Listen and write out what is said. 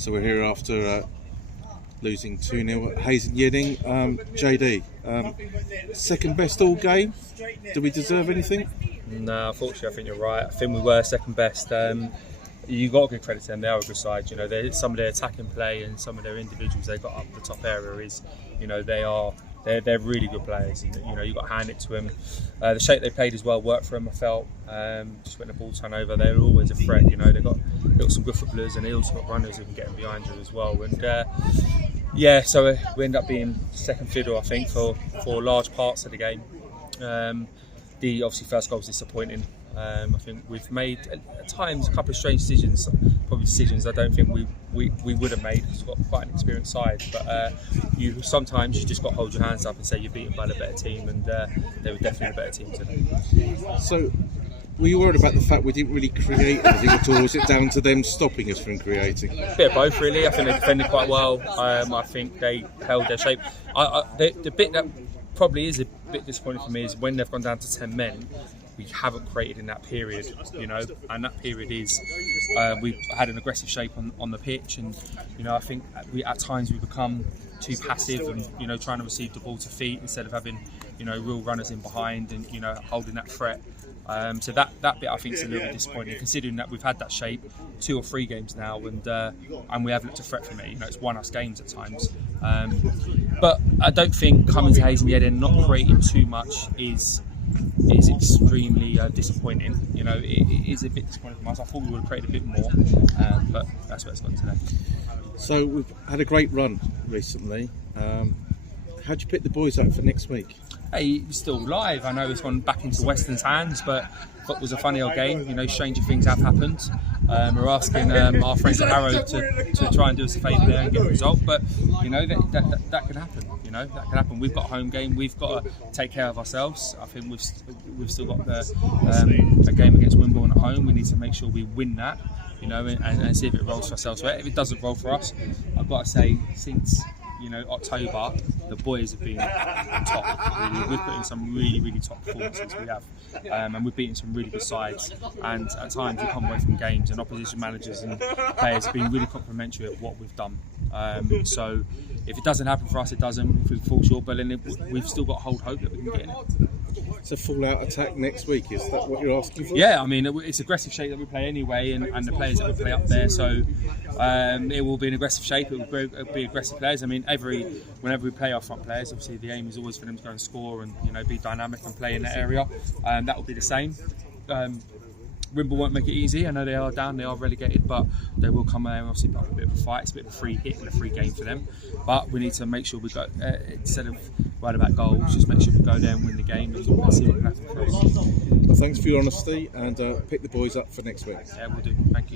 So we're here after losing 2-0 at Hayes and Yeading. JD, second best all game. Do we deserve anything? No, unfortunately, I think you're right. I think we were second best. You got to give credit to them. They are a good side. You know, some of their attacking play and some of their individuals they got up the top area is, you know, they're really good players. And, you know, you got to hand it to them. The shape they played as well worked for them. I felt just when the ball turnover, they were always a threat. You know, they got some good footballers and they also got runners who can get them behind you as well. And yeah, so we end up being second fiddle, I think, for large parts of the game. The obviously first goal was disappointing. I think we've made at times a couple of strange decisions, probably decisions I don't think we would have made. It's got quite an experienced side, but sometimes you just got to hold your hands up and say you're beaten by the better team, and they were definitely the better team today. So, were you worried about the fact we didn't really create anything at all? Was it down to them stopping us from creating? A bit of both, really. I think they defended quite well. I think they held their shape. The bit that probably is a bit disappointing for me is when they've gone down to 10 men. We haven't created in that period, you know, and that period is we've had an aggressive shape on the pitch, and you know I think at times we become too passive and you know trying to receive the ball to feet instead of having you know real runners in behind and you know holding that threat. So that bit I think is a little bit disappointing, considering that we've had that shape 2 or 3 games now, and we haven't looked to threat from it. You know, it's won us games at times, but I don't think coming to Hayes and Yeading and not creating too much is extremely disappointing. You know, it is a bit disappointing for us. I thought we would have created a bit more, but that's where it's gone today. So we've had a great run recently. How do you pick the boys up for next week? Hey, it's still live. I know it's gone back into Western's hands, but it was a funny old game. You know, stranger things have happened. We're asking our friends at Harrow to try and do us a favour there and get a result, but you know that could happen. You know that could happen. We've got a home game. We've got to take care of ourselves. I think we've still got a game against Wimbledon at home. We need to make sure we win that. You know, and see if it rolls for us elsewhere. If it doesn't roll for us, I've got to say since October, the boys have been top. Really. We've put in some really top performances. We have, and we've beaten some really good sides. And at times we come away from games, and opposition managers and players have been really complimentary of what we've done. So if it doesn't happen for us, it doesn't. If we fall short, but then we've still got to hold hope that we can get in it. It's a full-out attack next week. Is that what you're asking for? Yeah, I mean it's aggressive shape that we play anyway, and the players that we play up there. So it will be an aggressive shape. It will be aggressive players. I mean, whenever we play our front players, obviously the aim is always for them to go and score and you know be dynamic and play in that area. That will be the same. Wimble won't make it easy. I know they are down, they are relegated, but they will come there and obviously put up a bit of a fight. It's a bit of a free hit and a free game for them. But we need to make sure we go, instead of worried about goals, just make sure we go there and win the game and see what can happen for us. Well, thanks for your honesty and pick the boys up for next week. Yeah, we'll do. Thank you.